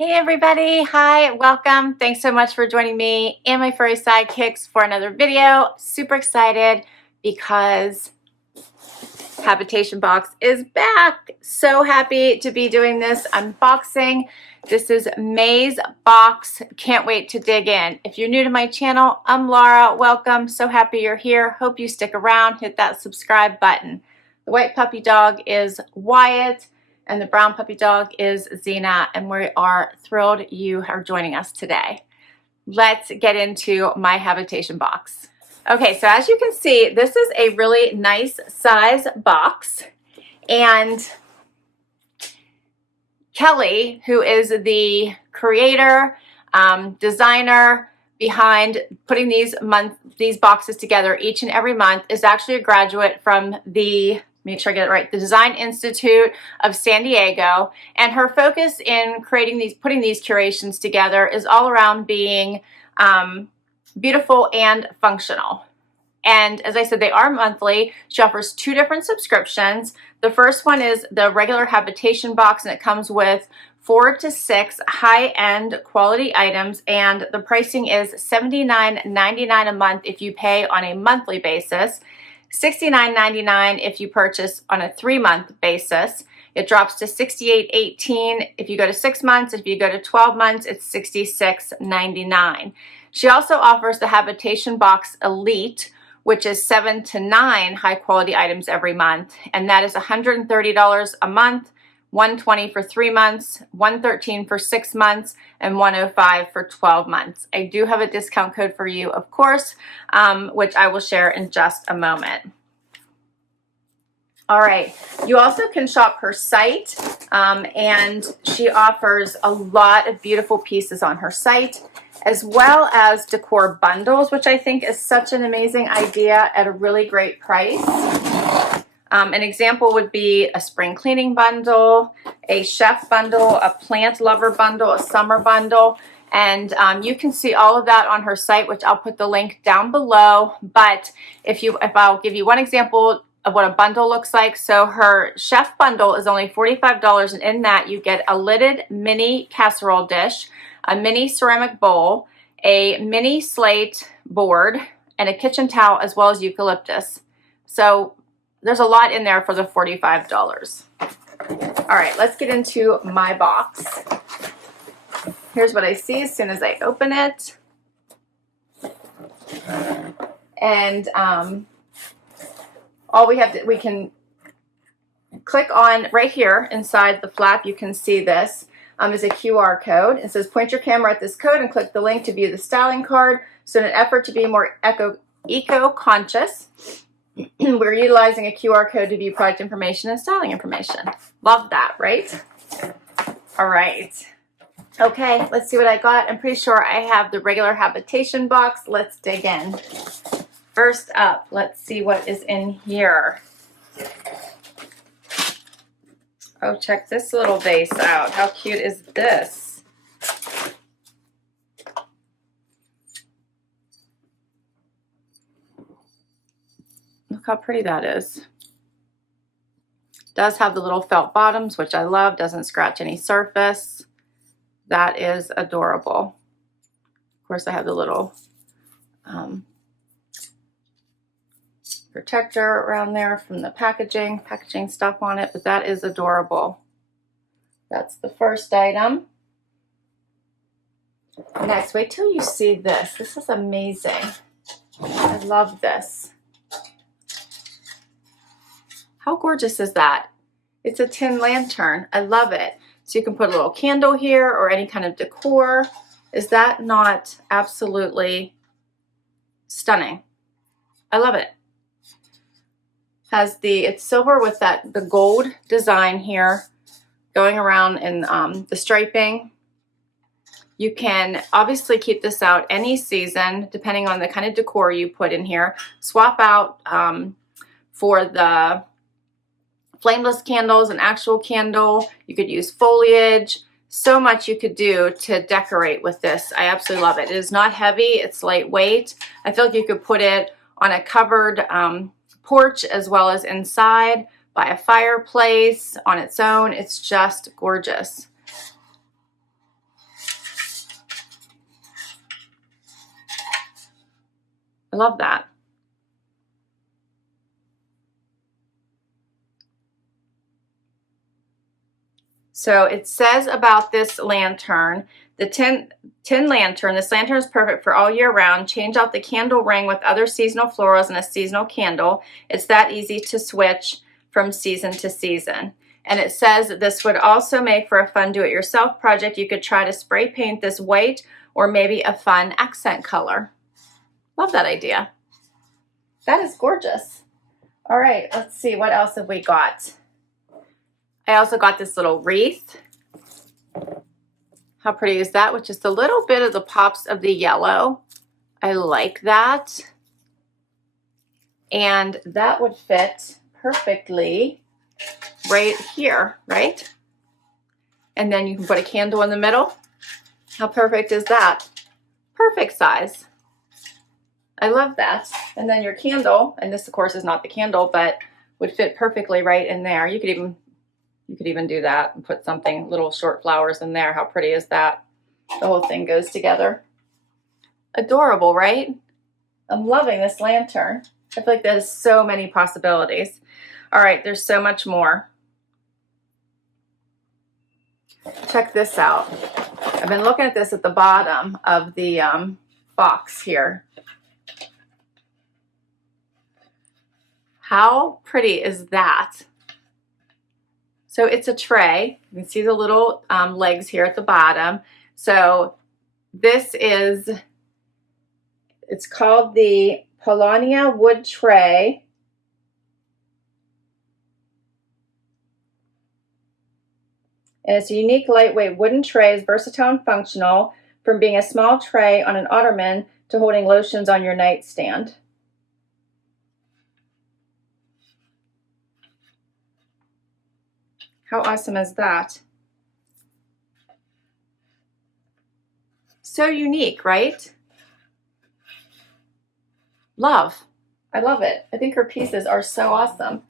Hey everybody, hi, welcome. Thanks so much for joining me and my furry sidekicks for another video. Super excited because Habitation Box is back. So happy to be doing this unboxing. This is May's box. Can't wait to dig in. If you're new to my channel, I'm Laura. Welcome. So happy you're here. Hope you stick around. Hit that subscribe button. The white puppy dog is Wyatt and the brown puppy dog is Xena, and we are thrilled you are joining us today. Let's get into my Habitation Box. Okay, so as you can see, this is a really nice size box, and Kelly, who is the creator, designer behind putting these boxes together each and every month, is actually a graduate from the, make sure I get it right, the Design Institute of San Diego, and her focus in putting these curations together is all around being beautiful and functional. And as I said, they are monthly. She offers 2 different subscriptions. The first one is the regular Habitation Box, and it comes with 4 to 6 high-end quality items, and the pricing is $79.99 a month if you pay on a monthly basis, $69.99 if you purchase on a 3-month basis. It drops to $68.18 if you go to 6 months. If you go to 12 months, it's $66.99. She also offers the Habitation Box Elite, which is 7 to 9 high-quality items every month, and that is $130 a month, $120 for 3 months, $113 for 6 months, and $105 for 12 months. I do have a discount code for you, of course, which I will share in just a moment. All right, you also can shop her site, and she offers a lot of beautiful pieces on her site, as well as decor bundles, which I think is such an amazing idea at a really great price. An example would be a spring cleaning bundle, a chef bundle, a plant lover bundle, a summer bundle, and you can see all of that on her site, which I'll put the link down below. But if I'll give you one example of what a bundle looks like. So her chef bundle is only $45, and in that you get a lidded mini casserole dish, a mini ceramic bowl, a mini slate board, and a kitchen towel, as well as eucalyptus. So there's a lot in there for the $45. All right, let's get into my box. Here's what I see as soon as I open it. And we can click on right here inside the flap. You can see this is a QR code. It says point your camera at this code and click the link to view the styling card. So in an effort to be more eco-conscious, we're utilizing a QR code to view product information and styling information. Love that, right? All right. Okay, let's see what I got. I'm pretty sure I have the regular Habitation Box. Let's dig in. First up, let's see what is in here. Oh, check this little vase out. How cute is this? Look how pretty that is. Does have the little felt bottoms, which I love. Doesn't scratch any surface. That is adorable. Of course, I have the little protector around there from the packaging stuff on it, but that is adorable. That's the first item. Next, wait till you see this. This is amazing. I love this. How gorgeous is that? It's a tin lantern. I love it. So you can put a little candle here or any kind of decor. Is that not absolutely stunning? I love it. It's silver with the gold design here going around in the striping. You can obviously keep this out any season depending on the kind of decor you put in here. Swap out for the flameless candles, an actual candle. You could use foliage. So much you could do to decorate with this. I absolutely love it. It is not heavy. It's lightweight. I feel like you could put it on a covered porch as well as inside by a fireplace on its own. It's just gorgeous. I love that. So it says about this lantern, the tin lantern, this lantern is perfect for all year round. Change out the candle ring with other seasonal florals and a seasonal candle. It's that easy to switch from season to season. And it says that this would also make for a fun do-it-yourself project. You could try to spray paint this white or maybe a fun accent color. Love that idea. That is gorgeous. All right, let's see, what else have we got? I also got this little wreath. How pretty is that? With just a little bit of the pops of the yellow. I like that. And that would fit perfectly right here, right? And then you can put a candle in the middle. How perfect is that? Perfect size. I love that. And then your candle, and this of course is not the candle, but would fit perfectly right in there. You could even do that and put something, little short flowers in there. How pretty is that? The whole thing goes together. Adorable, right? I'm loving this lantern. I feel like that has so many possibilities. All right, there's so much more. Check this out. I've been looking at this at the bottom of the box here. How pretty is that? So it's a tray. You can see the little legs here at the bottom. So this is, it's called the Paulownia wood tray. And it's a unique, lightweight wooden tray. It's versatile and functional, from being a small tray on an ottoman to holding lotions on your nightstand. How awesome is that? So unique, right? Love. I love it. I think her pieces are so awesome.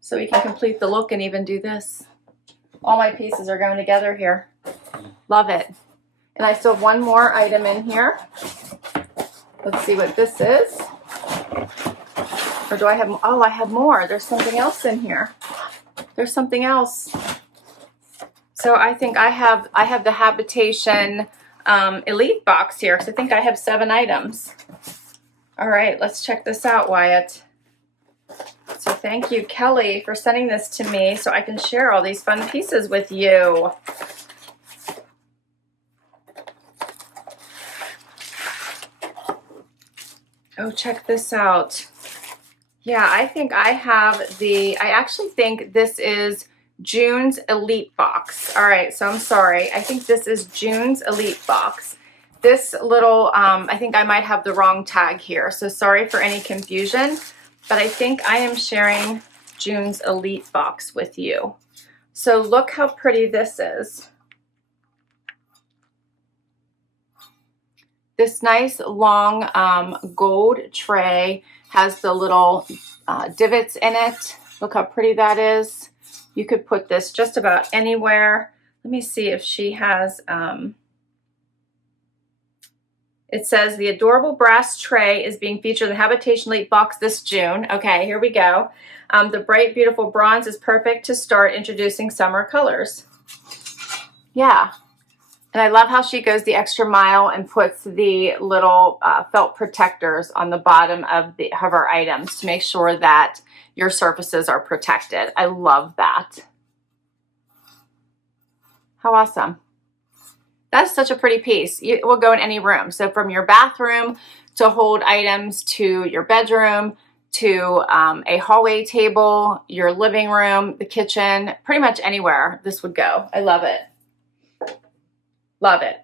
So we can complete the look and even do this. All my pieces are going together here. Love it. And I still have one more item in here. Let's see what this is. Or do I have, oh, I have more. There's something else in here. There's something else. So I think I have the Habitation Elite Box here, because I think I have 7 items. All right, let's check this out, Wyatt. So thank you, Kelly, for sending this to me so I can share all these fun pieces with you. Oh, check this out. Yeah, I think I have I actually think this is June's Elite Box. All right, so I'm sorry. I think this is June's Elite Box. This little, I think I might have the wrong tag here, so sorry for any confusion, but I think I am sharing June's Elite Box with you. So look how pretty this is. This nice long gold tray has the little divots in it. Look how pretty that is. You could put this just about anywhere. Let me see if she has, it says the adorable brass tray is being featured in the Habitation Elite Box this June. Okay, here we go. The bright, beautiful bronze is perfect to start introducing summer colors. Yeah. And I love how she goes the extra mile and puts the little felt protectors on the bottom of her items to make sure that your surfaces are protected. I love that. How awesome. That's such a pretty piece. It will go in any room. So from your bathroom to hold items to your bedroom, to a hallway table, your living room, the kitchen, pretty much anywhere this would go. I love it. Love it.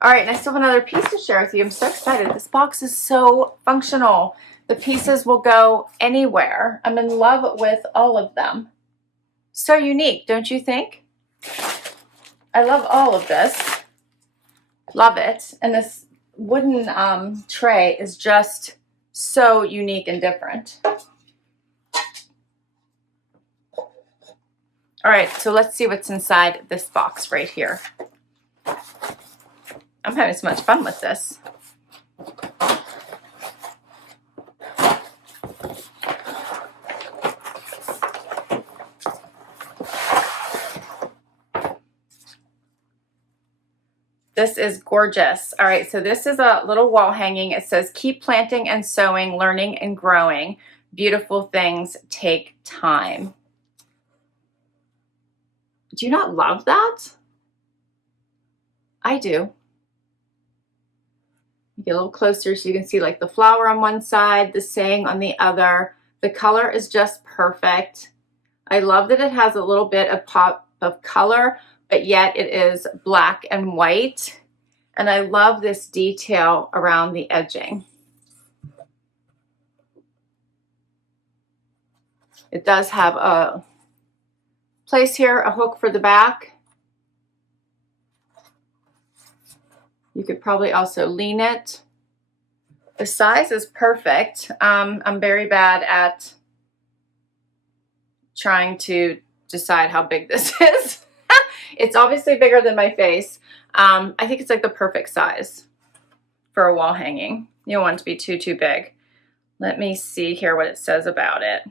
All right, and I still have another piece to share with you. I'm so excited. This box is so functional. The pieces will go anywhere. I'm in love with all of them. So unique, don't you think? I love all of this. Love it. And this wooden tray is just so unique and different. All right, so let's see what's inside this box right here. I'm having so much fun with this. This is gorgeous. All right, so this is a little wall hanging. It says, keep planting and sowing, learning and growing. Beautiful things take time. Do you not love that? I do. Get a little closer so you can see like the flower on one side, the saying on the other. The color is just perfect. I love that it has a little bit of pop of color, but yet it is black and white. And I love this detail around the edging. It does have a place here, a hook for the back. You could probably also lean it. The size is perfect. I'm very bad at trying to decide how big this is. It's obviously bigger than my face. I think it's like the perfect size for a wall hanging. You don't want it to be too big. Let me see here what it says about it.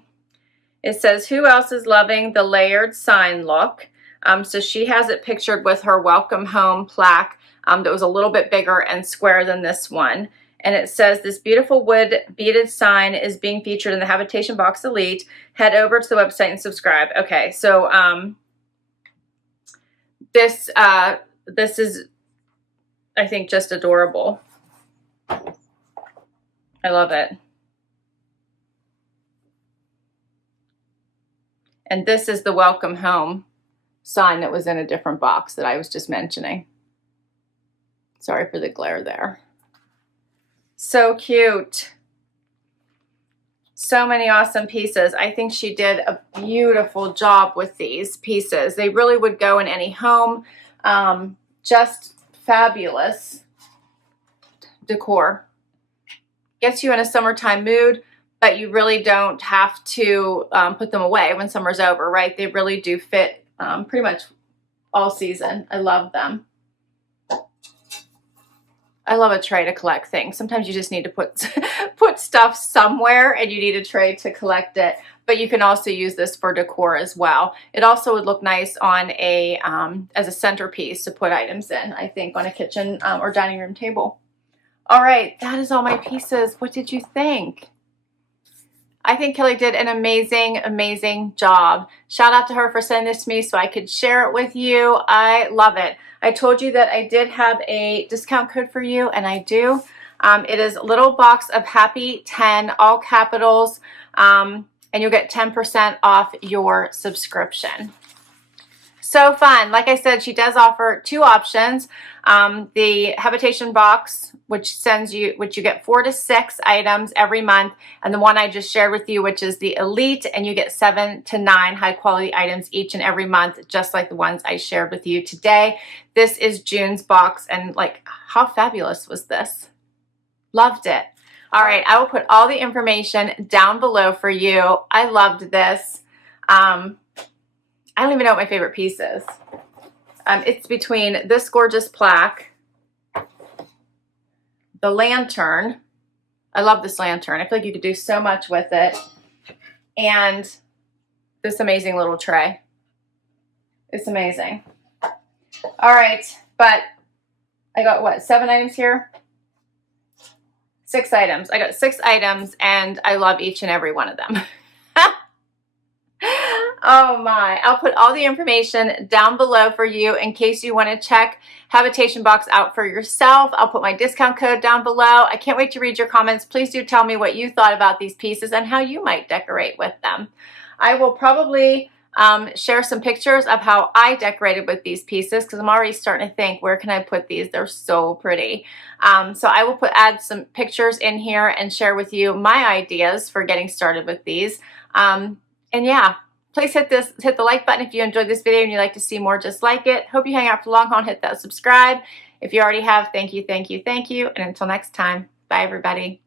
It says, who else is loving the layered sign look? So she has it pictured with her welcome home plaque that was a little bit bigger and square than this one. And it says, this beautiful wood beaded sign is being featured in the Habitation Box Elite. Head over to the website and subscribe. Okay, so this is, I think, just adorable. I love it. And this is the welcome home sign that was in a different box that I was just mentioning. Sorry for the glare there. So cute. So many awesome pieces. I think she did a beautiful job with these pieces. They really would go in any home. Just fabulous decor. Gets you in a summertime mood, but you really don't have to put them away when summer's over, right? They really do fit pretty much all season. I love them. I love a tray to collect things. Sometimes you just need to put stuff somewhere and you need a tray to collect it, but you can also use this for decor as well. It also would look nice on a as a centerpiece to put items in, I think, on a kitchen or dining room table. All right, that is all my pieces. What did you think? I think Kelly did an amazing job. Shout out to her for sending this to me so I could share it with you. I love it. I told you that I did have a discount code for you, and I do. It is Little Box of Happy 10, all capitals, and you'll get 10% off your subscription. So fun. Like I said, she does offer two options. The Habitation Box, which you get 4 to 6 items every month, and the one I just shared with you, which is the Elite, and you get 7 to 9 high quality items each and every month, just like the ones I shared with you today. This is June's box, and like, how fabulous was this? Loved it. All right, I will put all the information down below for you. I loved this. I don't even know what my favorite piece is. It's between this gorgeous plaque, the lantern. I love this lantern. I feel like you could do so much with it. And this amazing little tray. It's amazing. All right, but I got what, 7 items here? 6 items. I got 6 items and I love each and every one of them. Oh my, I'll put all the information down below for you in case you want to check Habitation Box out for yourself. I'll put my discount code down below. I can't wait to read your comments. Please do tell me what you thought about these pieces and how you might decorate with them. I will probably share some pictures of how I decorated with these pieces because I'm already starting to think, where can I put these? They're so pretty. So I will add some pictures in here and share with you my ideas for getting started with these. And yeah. Please hit the like button if you enjoyed this video and you'd like to see more just like it. Hope you hang out for the long haul and hit that subscribe. If you already have, thank you. And until next time, bye everybody.